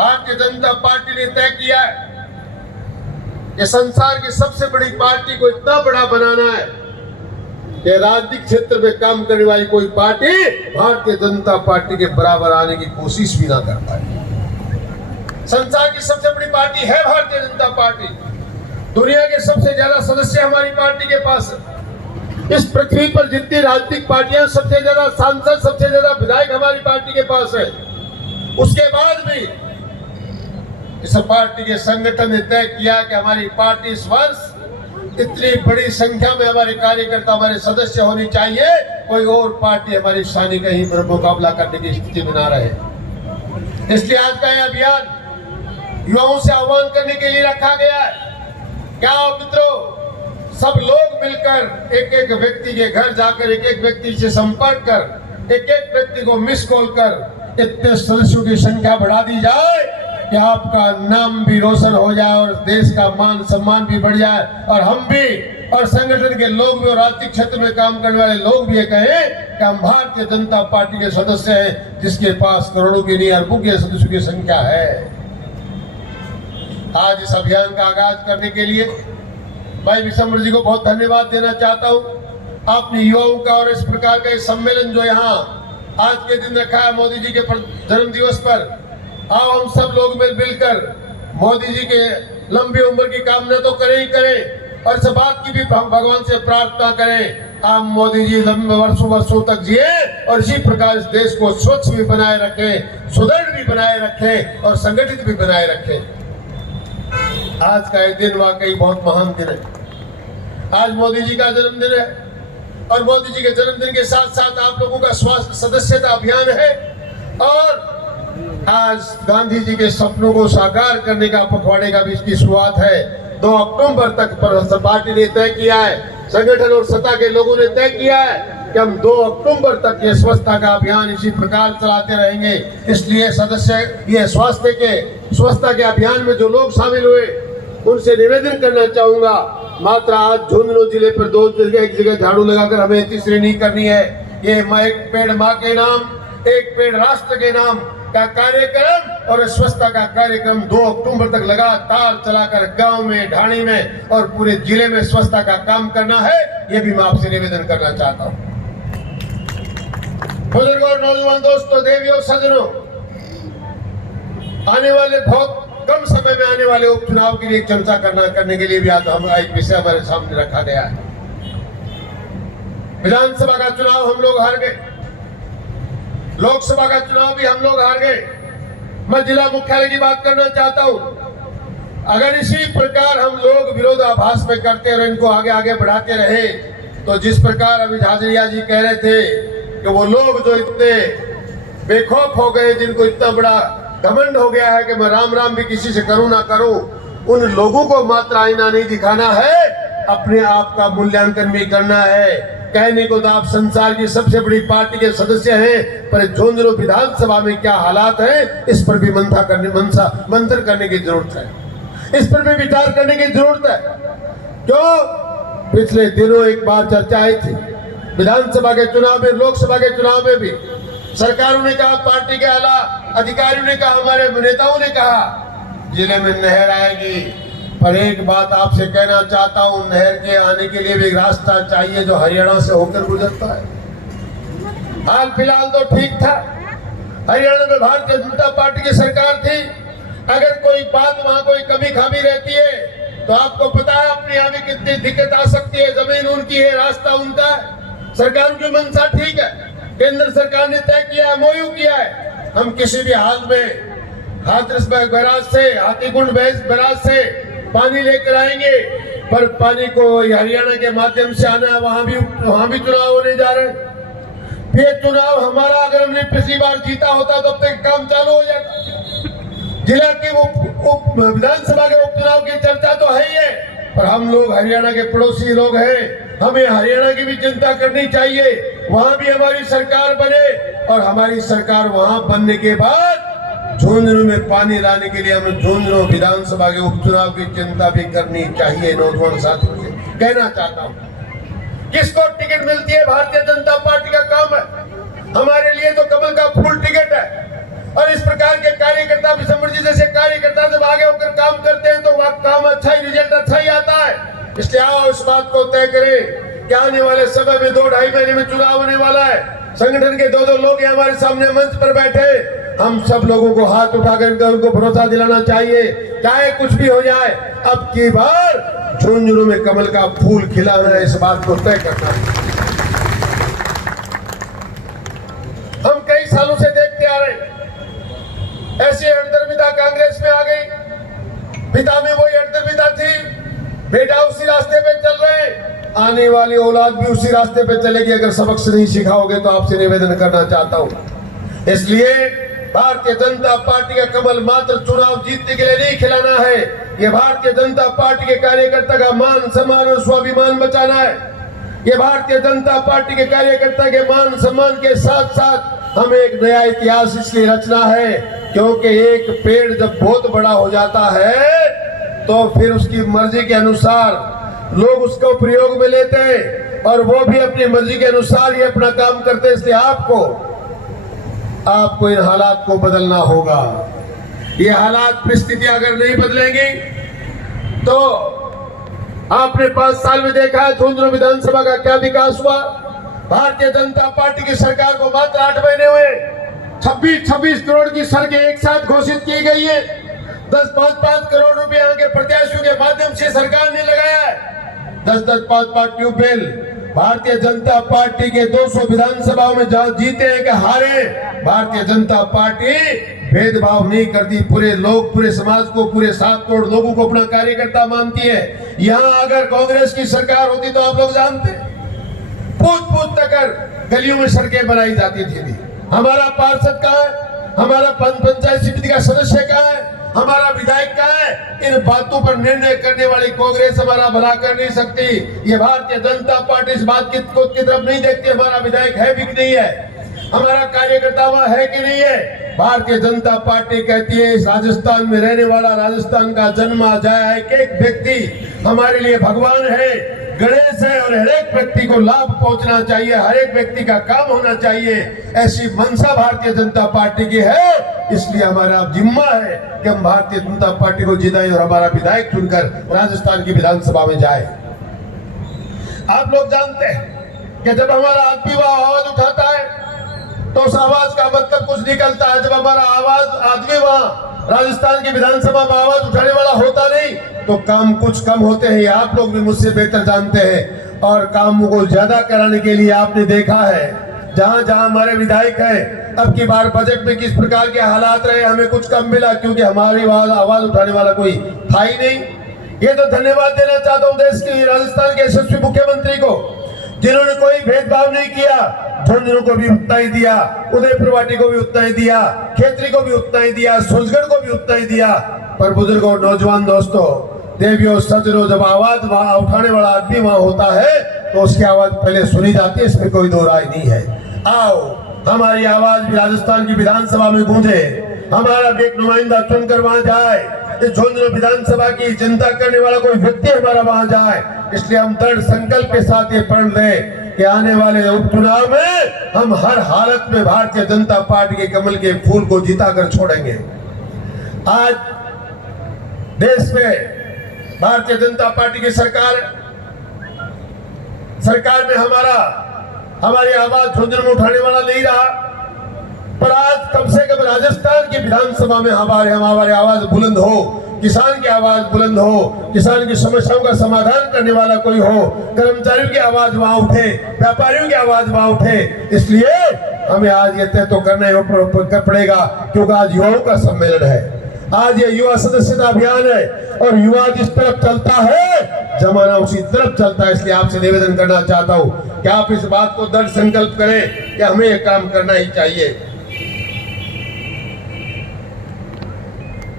Bharatiya Janata party ने तय किया है कि संसार की सबसे बड़ी पार्टी को इतना बड़ा बनाना है कि राजनीतिक क्षेत्र में काम करने वाली कोई पार्टी भारतीय जनता पार्टी के बराबर आने की कोशिश भी ना कर पाए। संसार की सबसे बड़ी पार्टी है भारतीय जनता पार्टी। दुनिया के सबसे ज्यादा सदस्य हमारी पार्टी के पास है। इस पृथ्वी पर जितनी राजनीतिक पार्टियां, सबसे ज्यादा सांसद, सबसे ज्यादा विधायक हमारी पार्टी के पास है। उसके बाद भी इस पार्टी के संगठन ने तय किया कि हमारी पार्टी इस वर्ष इतनी बड़ी संख्या में हमारे कार्यकर्ता, हमारे सदस्य होनी चाहिए, कोई और पार्टी हमारी शानी कहीं पर मुकाबला करने की स्थिति में ना रहे। इसलिए आज का यह अभियान युवाओं से आह्वान करने के लिए रखा गया है। क्या मित्रों, सब लोग मिलकर एक एक व्यक्ति के घर जाकर एक एक व्यक्ति से संपर्क कर, एक एक व्यक्ति को मिस कॉल कर इतने सदस्यों की संख्या बढ़ा दी जाए कि आपका नाम भी रोशन हो जाए और देश का मान सम्मान भी बढ़ जाए, और हम भी और संगठन के लोग भी और राजनीतिक क्षेत्र में काम करने वाले लोग भी ये कहें कि हम भारतीय जनता पार्टी के सदस्य हैं, जिसके पास करोड़ों की नहीं अरबों के सदस्यों की संख्या है। आज इस अभियान का आगाज करने के लिए भाई विशंबर जी को बहुत धन्यवाद देना चाहता हूँ। आपने युवाओं का और इस प्रकार का सम्मेलन जो यहाँ आज के दिन रखा है मोदी जी के जन्म दिवस पर, आओ हम सब लोग मिलकर मोदी जी के लंबी उम्र की कामना तो करें ही करें, और इस बात की भी भगवान से प्रार्थना करें आप मोदी जी लंबे वर्षों तक जिए और इसी प्रकार इस देश को स्वच्छ भी बनाए रखें, सुदृढ़ भी बनाए रखें और संगठित भी बनाए रखें। आज का ये दिन वाकई बहुत महान दिन है। आज मोदी जी का जन्मदिन है और मोदी जी के जन्मदिन के साथ साथ आप लोगों का सदस्यता अभियान है, और आज गांधी जी के सपनों को साकार करने का पखवाड़े का भी इसकी शुरुआत है। 2 अक्टूबर तक पार्टी ने तय किया है, संगठन और सत्ता के लोगों ने तय किया है कि हम 2 अक्टूबर तक ये स्वच्छता का अभियान इसी प्रकार चलाते रहेंगे। इसलिए सदस्य ये स्वच्छता के अभियान में जो लोग शामिल हुए उनसे निवेदन करना चाहूंगा, मात्र आज झुंझुनू जिले पर 2 जगह, एक जगह झाड़ू लगाकर हमें तीसरी नहीं करनी है। ये एक पेड़ माँ के नाम, एक पेड़ राष्ट्र के नाम का कार्यक्रम और स्वच्छता का कार्यक्रम 2 अक्टूबर तक लगातार चलाकर गांव में, ढाणी में और पूरे जिले में स्वच्छता का काम करना है। ये भी मैं आपसे निवेदन करना चाहता हूँ। बुजुर्गों और नौजवान दोस्तों, देवियों, सज्जनों, आने वाले बहुत कम समय में आने वाले उपचुनाव के लिए चर्चा करने के लिए भी आज हम एक विषय हमारे सामने रखा गया है। विधानसभा का चुनाव हम लोग हार गए, लोकसभा का चुनाव भी हम लोग हार गए। मैं जिला मुख्यालय की बात करना चाहता हूं। अगर इसी प्रकार हम लोग विरोधाभास में करते रहे, इनको आगे आगे बढ़ाते रहे, तो जिस प्रकार अभी झाझड़िया जी कह रहे थे कि वो लोग जो इतने बेखौफ हो गए, जिनको इतना बड़ा घमंड हो गया है कि मैं राम राम भी किसी से करूं ना करूं, उन लोगों को मात्र आईना नहीं दिखाना है, अपने आप का मूल्यांकन भी करना है। कहने को तो आप संसार की सबसे बड़ी पार्टी के सदस्य हैं, पर झुंझुनू विधानसभा में क्या हालात हैं, इस पर भी मंथन करने की जरूरत है। इस पर भी विचार करने की जरूरत है। क्यों? पिछले दिनों एक बार चर्चा आई थी विधानसभा के चुनाव में, लोकसभा के चुनाव में भी सरकारों ने कहा, पार्टी के आला अधिकारियों ने कहा, हमारे नेताओं ने कहा जिले में नहर आएगी। पर एक बात आपसे कहना चाहता हूं, नहर के आने के लिए भी रास्ता चाहिए जो हरियाणा से होकर गुजरता है। हाल फिलहाल तो ठीक था, हरियाणा में भारतीय जनता पार्टी की सरकार थी। अगर कोई बात वहां कोई कमी खामी रहती है तो आपको पता है अपने यहाँ भी कितनी दिक्कत आ सकती है। जमीन उनकी है, रास्ता उनका है, सरकार की मंशा ठीक है, केंद्र सरकार ने तय किया, MOU किया है, हम किसी भी हाल में हाथरस बैराज से, हाथीकुंड बैराज से पानी लेकर आएंगे। पर पानी को हरियाणा के माध्यम से आना है, वहां भी चुनाव होने जा रहे हैं। ये चुनाव हमारा, अगर हमने पिछली बार जीता होता तब तक काम चालू हो जाता। जिला के विधानसभा के उपचुनाव की चर्चा तो है ही है, पर हम लोग हरियाणा के पड़ोसी लोग हैं, हमें हरियाणा की भी चिंता करनी चाहिए। वहां भी हमारी सरकार बने और हमारी सरकार वहां बनने के बाद झुंझुनू में पानी लाने के लिए हमें झुंझुनू विधानसभा के उपचुनाव की चिंता भी करनी चाहिए। नौजवान साथियों से कहना चाहता हूँ, किसको टिकट मिलती है भारतीय जनता पार्टी का काम है। हमारे लिए तो कमल का फूल टिकट है। और इस प्रकार के कार्यकर्ता विशंबर जी जैसे कार्यकर्ता जब आगे होकर काम करते हैं तो वह काम अच्छा ही, रिजल्ट अच्छा ही आता है। इसलिए आओ इस बात को तय करें कि आने वाले समय में 2-2.5 महीने में चुनाव होने वाला है। संगठन के 2-2 लोग हमारे सामने मंच पर बैठे, हम सब लोगों को हाथ उठाकर उनको भरोसा दिलाना चाहिए, चाहे कुछ भी हो जाए, अब की बार झुंझुनू में कमल का फूल खिलाना है, इस बात को तय करना है। हम कई सालों से देखते आ रहे ऐसी अड़दरमिता कांग्रेस में आ गई, पिता में वही अड़दरमिता थी, बेटा उसी रास्ते पे चल रहे, आने वाली औलाद भी उसी रास्ते पे चलेगी अगर सबक से नहीं सिखाओगे। तो आपसे निवेदन करना चाहता हूं, इसलिए भारतीय जनता पार्टी का कमल मात्र चुनाव जीतने के लिए नहीं खिलाना है, ये भारतीय जनता पार्टी के कार्यकर्ता का मान सम्मान और स्वाभिमान बचाना है। ये भारतीय जनता पार्टी के कार्यकर्ता के मान सम्मान के साथ साथ हमें एक नया इतिहास इसलिए रचना है, क्योंकि एक पेड़ जब बहुत बड़ा हो जाता है तो फिर उसकी मर्जी के अनुसार लोग उसको प्रयोग में लेते हैं और वो भी अपनी मर्जी के अनुसार ही अपना काम करते हैं। इसलिए आपको इन हालात को बदलना होगा। ये हालात परिस्थितियां अगर नहीं बदलेंगी तो आपने 5 साल में देखा है झुंझुनू विधानसभा का क्या विकास हुआ। भारतीय जनता पार्टी की सरकार को मात्र 8 महीने हुए 26 करोड़ की सड़कें एक साथ घोषित की गई है। 5 करोड़ रुपए यहाँ के प्रत्याशियों के माध्यम से सरकार ने लगाया है। 5 ट्यूबवेल भारतीय जनता पार्टी के 200 विधानसभाओं में जहां जीते हैं कि हारे, भारतीय जनता पार्टी भेदभाव नहीं करती, पूरे लोग, पूरे समाज को, पूरे 7 करोड़ लोगों को अपना कार्यकर्ता मानती है। यहाँ अगर कांग्रेस की सरकार होती तो आप लोग जानते, पूछ तक गलियों में सड़कें बनाई जाती थी। हमारा पार्षद कहाँ है, हमारा पंचायत समिति का सदस्य कहाँ है, हमारा विधायक कहाँ है? इन बातों पर निर्णय करने वाली कांग्रेस हमारा भला कर नहीं सकती। ये भारतीय जनता पार्टी इस बात की तरफ नहीं देखती हमारा विधायक है भी कि नहीं है, हमारा कार्यकर्ता वहां है कि नहीं है। भारतीय जनता पार्टी कहती है इस राजस्थान में रहने वाला, राजस्थान का जन्मा जाया एक व्यक्ति हमारे लिए भगवान है, गणेश है, और हर एक व्यक्ति को लाभ पहुंचना चाहिए, हर एक व्यक्ति का काम होना चाहिए। ऐसी मंशा भारतीय जनता पार्टी की है, इसलिए हमारा जिम्मा है कि हम भारतीय जनता पार्टी को जिताएं और हमारा विधायक चुनकर राजस्थान की विधानसभा में जाए। आप लोग जानते हैं कि जब हमारा आदमी वहां आवाज उठाता है तो उस आवाज का मतलब कुछ निकलता है। जब हमारा आदमी वहां राजस्थान की विधानसभा में आवाज उठाने वाला होता नहीं तो काम कुछ कम होते हैं। आप लोग भी मुझसे बेहतर जानते हैं। और काम को ज्यादा कराने के लिए आपने देखा है जहां जहां हमारे विधायक हैं, अब की बार बजट में किस प्रकार के हालात रहे, हमें कुछ कम मिला क्योंकि हमारी आवाज उठाने वाला कोई था ही नहीं। ये तो धन्यवाद देना चाहता हूँ देश के राजस्थान के यशस्वी मुख्यमंत्री को, जिन्होंने कोई भेदभाव नहीं किया। झुंझुनू को भी उतना ही दिया, उदयपुर वाटी को भी उतना ही दिया, खेतरी को भी उतना ही दिया, सूरजगढ़ को भी उतना ही दिया। पर बुजुर्गों, नौजवान दोस्तों, देवियों, सज्जनों, जब आवाज वहां उठाने वाला आदमी वहां होता है तो उसकी आवाज पहले सुनी जाती है, इसमें कोई दो राय नहीं है। आओ हमारी आवाज भी राजस्थान की विधानसभा में गूंजे, हमारा भी एक नुमाइंदा चुनकर वहां जाए, झुंझुनू विधानसभा की चिंता करने वाला कोई व्यक्ति हमारा वहां जाए। इसलिए हम दृढ़ संकल्प के साथ ये प्रण लें कि आने वाले उपचुनाव में हम हर हालत में भारतीय जनता पार्टी के कमल के फूल को जिताकर छोड़ेंगे। आज देश में भारतीय जनता पार्टी की सरकार में हमारी आवाज झुंझुनू में उठाने वाला नहीं रहा, पर आज कम से कम राजस्थान की विधानसभा में हमारी आवाज बुलंद हो, किसान की आवाज बुलंद हो, किसान की समस्याओं का समाधान करने वाला कोई हो, कर्मचारियों की आवाज वहां उठे, व्यापारियों की आवाज वहां उठे। इसलिए हमें आज ये तय तो करना ही पड़ेगा क्योंकि आज युवाओं का सम्मेलन है, आज ये युवा सदस्यता अभियान है और युवा जिस तरफ चलता है जमाना उसी तरफ चलता है। इसलिए आपसे निवेदन करना चाहता हूँ कि आप इस बात को दृढ़ संकल्प करें कि हमें ये काम करना ही चाहिए।